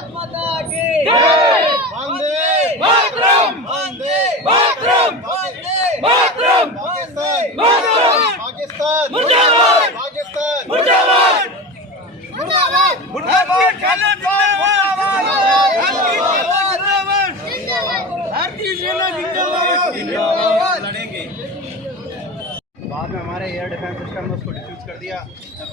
भारत माता की जय। वंदे मातरम, वंदे मातरम, वंदे मातरम, पाकिस्तान मुर्दाबाद, पाकिस्तान मुर्दाबाद, पाकिस्तान मुर्दाबाद, मुर्दाबाद, मुर्दाबाद, भारतीय सेना जिंदाबाद, जिंदाबाद लड़ेंगे। बाद में हमारे एयर डिफेंस सिस्टम ने उसको डिफ्यूज कर दिया। मैं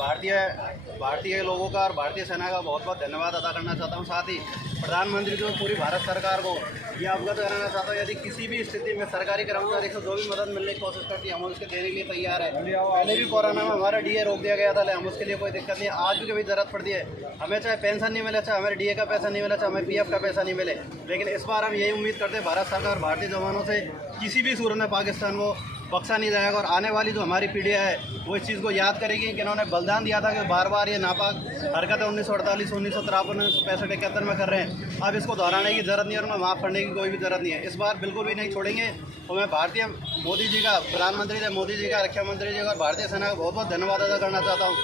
भारतीय लोगों का और भारतीय सेना का बहुत बहुत धन्यवाद अदा करना चाहता हूं। साथ ही प्रधानमंत्री को, पूरी भारत सरकार को ये अवगत कराना चाहता हूं, यदि किसी भी स्थिति में सरकारी कर्मचारी को जो भी मदद मिलने की कोशिश करती है, हम उसके देने के लिए तैयार है। पहले भी कोरोना में हमारा डीए रोक दिया गया था, हम उसके लिए कोई दिक्कत नहीं है। आज भी कभी ज़रूरत पड़ती है, हमें चाहे पेंशन नहीं मिले, चाहे हमें डीए का पैसा नहीं मिले, चाहे हमें पीएफ का पैसा नहीं मिले, लेकिन इस बार हम यही उम्मीद करते हैं भारत सरकार भारतीय जवानों से किसी भी सूरत में पाकिस्तान को बख्शा नहीं जाएगा। और आने वाली जो हमारी पीढ़ियाँ है वो इस चीज़ को याद करेगी कि इन्होंने बलिदान दिया था कि बार बार ये नापाक हरकतें 1948, 1953, 1965, 71 में कर रहे हैं। अब इसको दोहराने की ज़रूरत नहीं है और उन्हें माफ़ करने की कोई भी ज़रूरत नहीं है। इस बार बिल्कुल भी नहीं छोड़ेंगे। तो मैं भारतीय मोदी जी का, प्रधानमंत्री जी मोदी जी का, रक्षा मंत्री जी का और भारतीय सेना का बहुत बहुत धन्यवाद अदा करना चाहता हूँ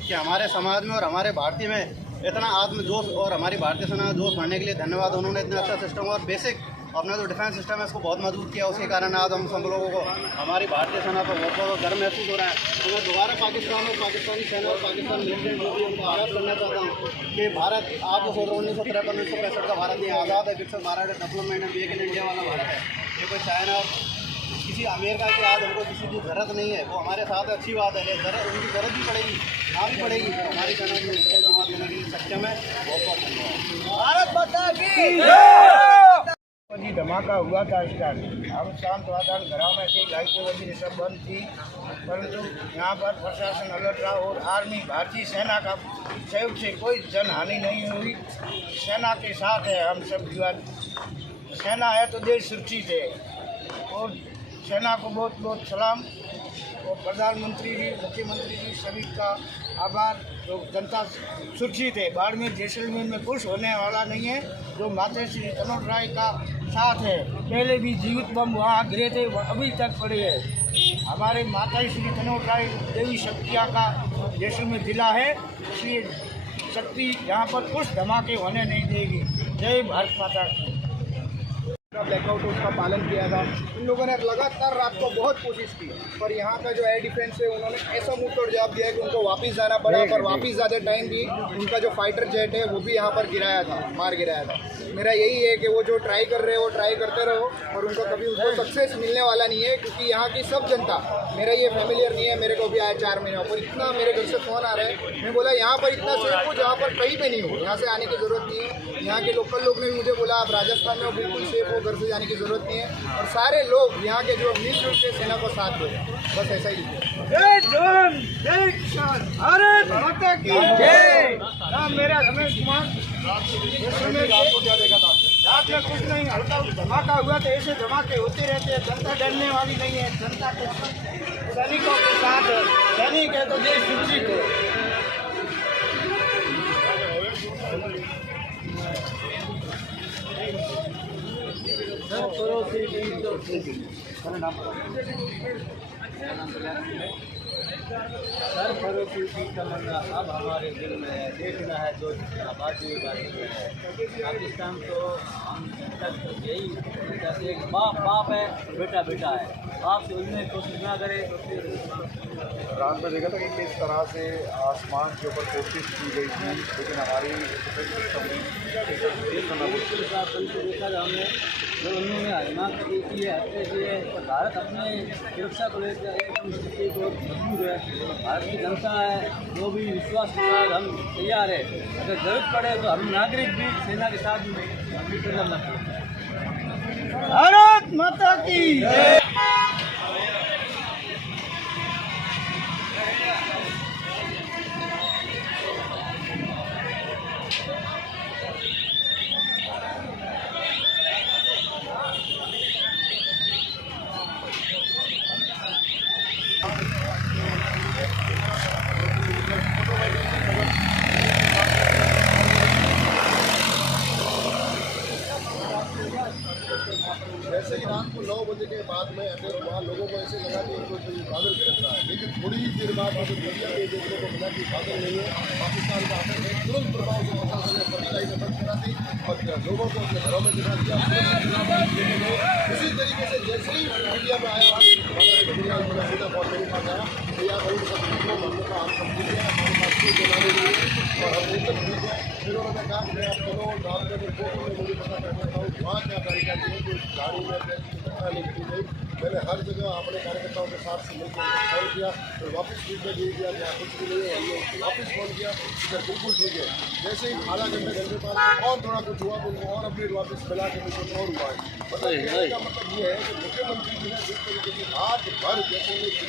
कि हमारे समाज में और हमारे भारतीय में इतना आत्मजोश और हमारी भारतीय सेना का जोश बढ़ने के लिए धन्यवाद। उन्होंने इतना अच्छा सिस्टम और बेसिक अपना जो डिफेंस सिस्टम है इसको बहुत मजबूत किया। उसके कारण आज हम सब लोगों को हमारी भारतीय सेना पर बहुत गर्व महसूस हो रहा है। तो मैं दोबारा पाकिस्तान और पाकिस्तानी सेना और पाकिस्तान मिलिट्री जो भी उनको आगाज करना चाहता हूँ कि भारत, आप जो सोच रहे 1953, 1965 का भारत नहीं आज़ाद है, फिर से भारत डेवलपमेंट है, मेक इन इंडिया वाला भारत है। ये कोई चाइना किसी अमेरिका की आज हमको किसी की ज़रूरत नहीं है, वो हमारे साथ अच्छी बात है, लेकिन उनकी ज़रूरत भी पड़ेगी, ना भी पड़ेगी, तो हमारी सेना की जमात देने के लिए सक्षम है। बहुत बहुत धन्यवाद। भारत माता की जी धमाका हुआ था स्टार्ट। हम शांत वातावरण, घरों में थी, लाइटें वगैरह सब बंद थी, परंतु यहाँ पर प्रशासन अलर्ट रहा और आर्मी, भारतीय सेना का सहयोग से कोई जनहानि नहीं हुई। सेना के साथ है हम सब युवा। सेना है तो देश सुरक्षित है और सेना को बहुत बहुत सलाम। और प्रधानमंत्री जी, मुख्यमंत्री जी सभी का आभार। जो जनता सुरक्षित है, बाड़मेर जैसलमेर में कुछ होने वाला नहीं है। जो माता श्री तनोट राय का साथ है, पहले भी जीवित बम वहाँ गिरे थे, वो अभी तक पड़े हैं। हमारे माता श्री तनोट राय देवी शक्तियाँ का जैसलमेर जिला है, इसलिए शक्ति यहाँ पर कुछ धमाके होने नहीं देगी। जय भारत माता की। ब्लैकआउट उसका पालन किया था। इन लोगों ने लगातार रात को बहुत कोशिश की, पर यहाँ का जो एयर डिफेंस है उन्होंने ऐसा मुंह तोड़ जवाब दिया कि उनको वापस जाना पड़ा। पर वापस ज़्यादा टाइम भी उनका जो फाइटर जेट है वो भी यहाँ पर गिराया था, मार गिराया था। मेरा यही है कि वो जो ट्राई कर रहे हैं वो ट्राई करते रहो, और उनको कभी उनको सक्सेस मिलने वाला नहीं है, क्योंकि यहाँ की सब जनता, मेरा ये फैमिलियर नहीं है, मेरे को भी आया 4 महीने पर, इतना मेरे घर से फ़ोन आ रहा है। मैं बोला यहाँ पर इतना सेफ हो जहाँ पर कहीं पे नहीं हो, यहाँ से आने की ज़रूरत नहीं है। यहाँ के लोकल लोग ने भी मुझे बोला आप राजस्थान में हो, बिल्कुल सेफ हो, घर से जाने की ज़रूरत नहीं है। और सारे लोग यहाँ के जो मिलजुल के सेना को साथ दे, बस ऐसा ही। जय जवान, जय किसान, भारत माता की जय। नाम मेरा रमेश कुमार। रात में कुछ नहीं, हल्का धमाका हुआ तो ऐसे धमाके होते रहते हैं। जनता डरने वाली नहीं है, जनता के सैनिकों के साथ है। सैनिक है तो देश सुरक्षित है। सर फरोशी की तमन्ना अब हमारे दिल में है, देखना है जो आबादी है। पाकिस्तान तो हम तक यही कहते हैं, बाप बाप है, बेटा बेटा है। बाप से उनमें कोशिश ना करे तो फिर रात में देखा था कि किस तरह से आसमान के ऊपर कोशिश की गई थी, लेकिन हमारी मुश्किल का बिल्कुल देखा था हमने, जो उन्होंने हिम्मत की है, हत्या की है। तो भारत अपने सुरक्षा को लेकर एकदम स्थिति को मजबूत है। भारत की जनता है, जो भी विश्वास के साथ हम तैयार है। अगर जरूरत पड़े तो हम नागरिक भी सेना के साथ मिलकर लड़ना चाहिए। भारत माता की जय। जैसे ही रात को 9 बजे के बाद में अंधेर हुआ, लोगों को ऐसे लगा कि इनको कोई बादल गिरत रहा है, लेकिन थोड़ी ही देर बाद मुझे मीडिया में देखने को मिला कि बादल नहीं है, पाकिस्तान का आतंक है। तुरंत प्रभाव से प्रशासन ने फर्टिलाइजर बंद करा दी लोगों को अपने घरों में बिठा दिया। इसी तरीके से जैसे ही मीडिया में आया सीधा बहुत मेरे पास आया, भैया भाई सब हमने कहा हम सब ठीक है, हमारे पास कोई बनाने नहीं है और हम एकदम ठीक है। फिर उन्होंने कहा कि आप चलो रात में मुझे पता कर देता हूँ वहाँ क्या तरीका है कि गाड़ी में घटना नहीं की गई। मैंने हर जगह अपने कार्यकर्ताओं के साथ से मिलकर कॉल किया, फिर वापस फीडबैक ये दिया कि कुछ भी नहीं है, हमने वापस फोन किया सर बिल्कुल ठीक है। जैसे ही आधा घंटे बाद और थोड़ा कुछ हुआ तो उनको और अपडेट वापस मिला के कुछ और हुआ है। इसका मतलब ये है कि मुख्यमंत्री जी ने जिस तरीके की रात भर जैसे जिले की,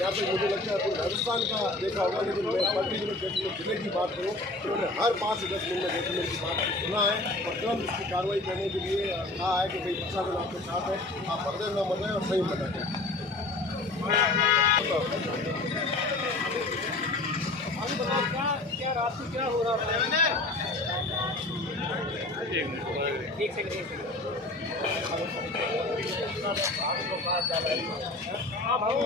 यहाँ पे मुझे लगता है पूरे राजस्थान का देखा होगा, लेकिन मैं पर्टिकुलर जैसलमेर जिले की बात करूँ तो उन्होंने हर 5 से 10 मिनट में जैसलमेर की बात सुना है और तुरंत इसकी कार्रवाई करने के लिए कहा है कि भाई प्रशासन आपके साथ है, आप मदद न मदद और सही मदद है। क्या रात में क्या हो रहा है? एक सेकंड हाँ भाऊ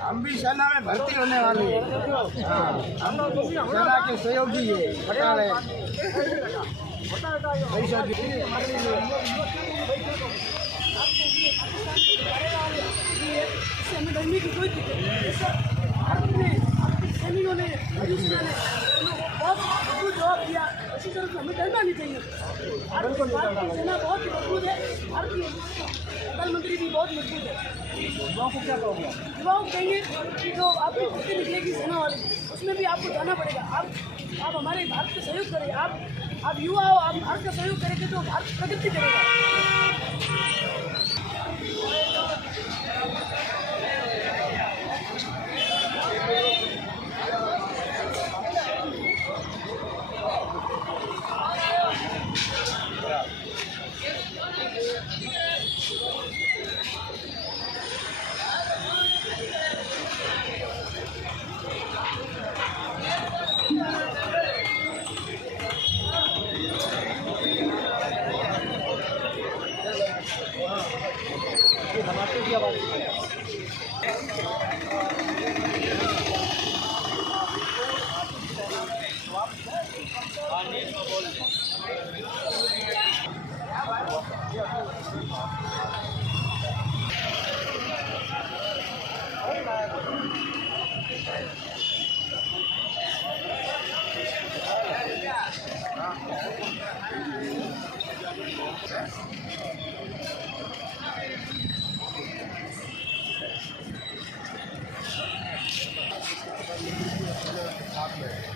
हम भी सेना में भर्ती होने वाले हैं। हम सेना के सहयोगी है, बता रहे हमें डरने की कोई दिक्कत नहीं। सैनिकों ने बहुत मजबूत जवाब दिया, इसी तरह से हमें डरना नहीं चाहिए। भारत की सेना बहुत मजबूत है, भारत की प्रधानमंत्री भी बहुत मजबूत है। युवाओं को क्या कहोगे? युवाओं को कहेंगे कि जो आपकी भर्ती निकलेगी सेना वाली, उसमें भी आपको जाना पड़ेगा। आप हमारे भारत का सहयोग करें। आप युवा हो, आप भारत का सहयोग करेंगे तो भारत प्रगति करेगा। धमाके की आवाज़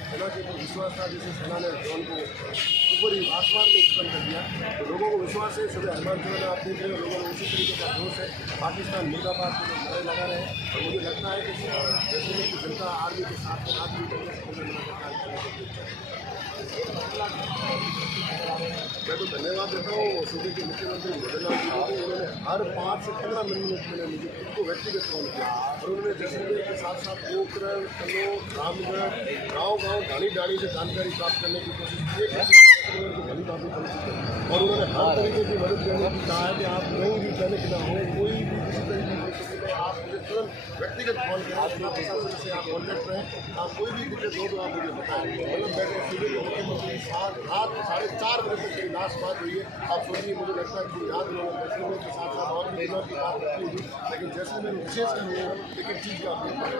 सेना के ऊपर विश्वास था, जिसे सेना ने ड्रोन को ऊपर ही आसमान में उत्पन्न कर दिया। तो लोगों को विश्वास है, सभी हनुमान जो है आप देख रहे हो, लोगों में उसी तरीके का जोश है। पाकिस्तान मुर्दाबाद के लोग नारे लगा रहे हैं और मुझे लगता है कि जैसे की जनता आर्मी के साथ मैं तो धन्यवाद देता हूँ सूबे के मुख्यमंत्री बद्रीनाथ जी को। उन्होंने हर 5 से 15 मिनट में मुझे खुद को व्यक्तिगत फोन किया और उन्होंने जैसलमेर के साथ साथ पोखरण, कन्नौज, रामगढ़ गाँव डाली डाली से जानकारी प्राप्त करने की कोशिश की है कि भली भांति परिचित है। और उन्होंने हर तरीके की मदद करने की कहा है कि आप कहीं भी पैनिक ना हो, कोई भी किसी तरीके की स्थिति में आप मुझे तुरंत व्यक्तिगत फोन करें, प्रशासन से आप कॉन्टैक्ट रहें। आप कोई भी दिक्कत हो तो आप मुझे बताएं। मतलब बैठे सूबे के मुख्यमंत्री रात 4:30 बजे तक मेरी लास्ट बात हुई है। आप सोचिए, मुझे लगता है कि याद लोगों जैसलमेर के साथ साथ और भी जिलों की बात करती होगी, लेकिन जैसलमेर विशेष नहीं है, लेकिन चीज़ का हमारे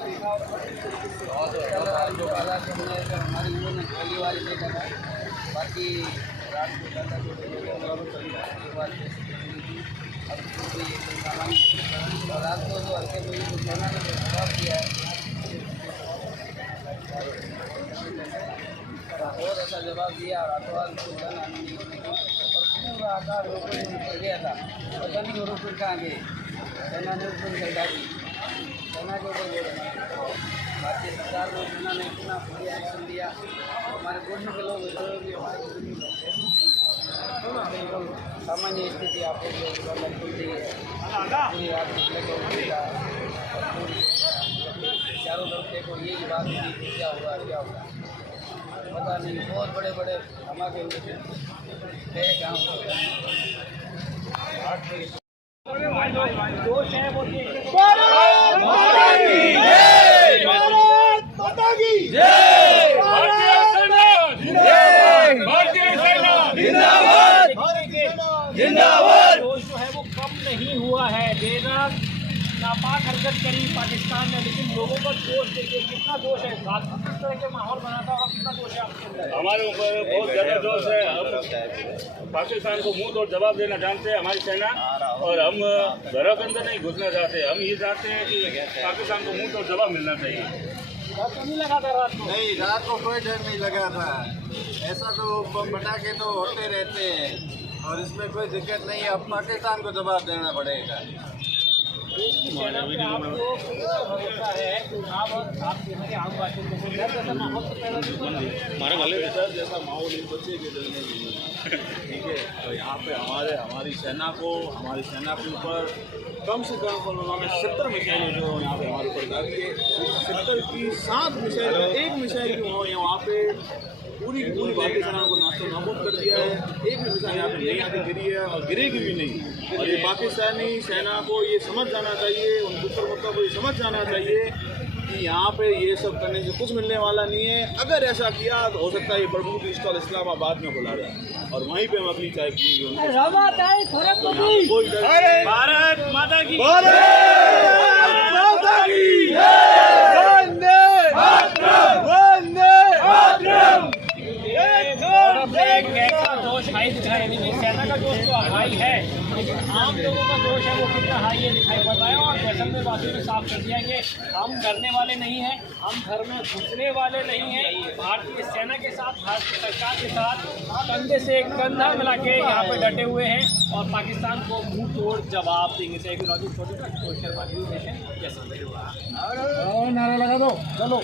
युवाओं ने पहली बार देखा था। बाकी रात को ज़्यादा रात को जो हल्के कोई सेना ने जवाब दिया है और ऐसा जवाब दिया, रातों रात को जाना नहीं और पूरा आकार रोकर कर गया था, पता नहीं वो रोकर कहाँ गए। सेना ने उसको निकल डाली, सेना के ऊपर गोली मारी। भारतीय सरकार को सेना ने इतना बढ़िया एक्शन दिया, हमारे गोडन के लोग सामान्य स्थिति आपको जो लगती है चारों तरफ देखो यही बात होगी कि क्या होगा पता नहीं। बहुत बड़े बड़े धमाके हुए थे गाँव जोश है वो जोश जो है वो कम नहीं हुआ है। देर रात नापाक हरकत करी पाकिस्तान ने, लेकिन लोगों का जोश देखिए कितना जोश है। रात को किस तरह के माहौल बनाता होगा, कितना जोश है आपके अंदर? हमारे ऊपर बहुत ज़्यादा जोश है। हम पाकिस्तान को मुंह तोड़ जवाब देना जानते हैं हमारी सेना, और हम घरों के अंदर नहीं घुसना चाहते। हम ये चाहते हैं कि पाकिस्तान को मुंह तोड़ जवाब मिलना चाहिए। रात को नहीं लगा था, रात को नहीं, रात को कोई डर नहीं लगा था। ऐसा तो बम पटाखे तो होते रहते हैं और इसमें कोई दिक्कत नहीं है। अब पाकिस्तान को जवाब देना पड़ेगा। देश की सेना पे आपको पूरा भरोसा है कि आप हमारे आम बाशिंदों को डर जैसा माहौल तो पैदा नहीं होगा। हमारे वाले सर जैसा माहौल इन बच्चे के दिल में नहीं है। ठीक है, तो यहाँ पे हमारी सेना के ऊपर कम से कम उन्होंने 70 मिसाइलें जो यहाँ पे हमारे ऊपर डाली है। 70 की 7 मिसाइल, एक मिसाइल की वहाँ पे पूरी की पूरी भारतीय सेना को नाश्ता नाबूद कर दिया है। एक भी मिसाइल यहाँ पे नहीं आके गिरी है और गिरेगी भी नहीं। और ये पाकिस्तानी सेना को ये समझ जाना चाहिए, उन दुश्मन मुल्कों को ये समझ जाना चाहिए कि यहाँ पे ये सब करने से कुछ मिलने वाला नहीं है। अगर ऐसा किया तो हो सकता है ये प्रमुख स्टॉल इस्लामाबाद में खुला जाए और वहीं पे हम अपनी चाय पिएंगे। कोई डर नहीं। भारत माता की जोश हाई दिखाई नहीं। सेना का जोश तो हाई है, लेकिन आम लोगों का जोश है वो कितना हाई है दिखाई पड़ता है। और जैसलमेरवासियों ने साफ कर दिया कि हम डरने वाले नहीं हैं, हम घर में घुसने वाले नहीं हैं। भारतीय सेना के साथ, भारतीय सरकार के साथ कंधे से कंधा मिला के यहाँ पे डटे हुए हैं और पाकिस्तान को मुंह तोड़ जवाब देंगे। जैसलमेर नारा लगा दो, चलो।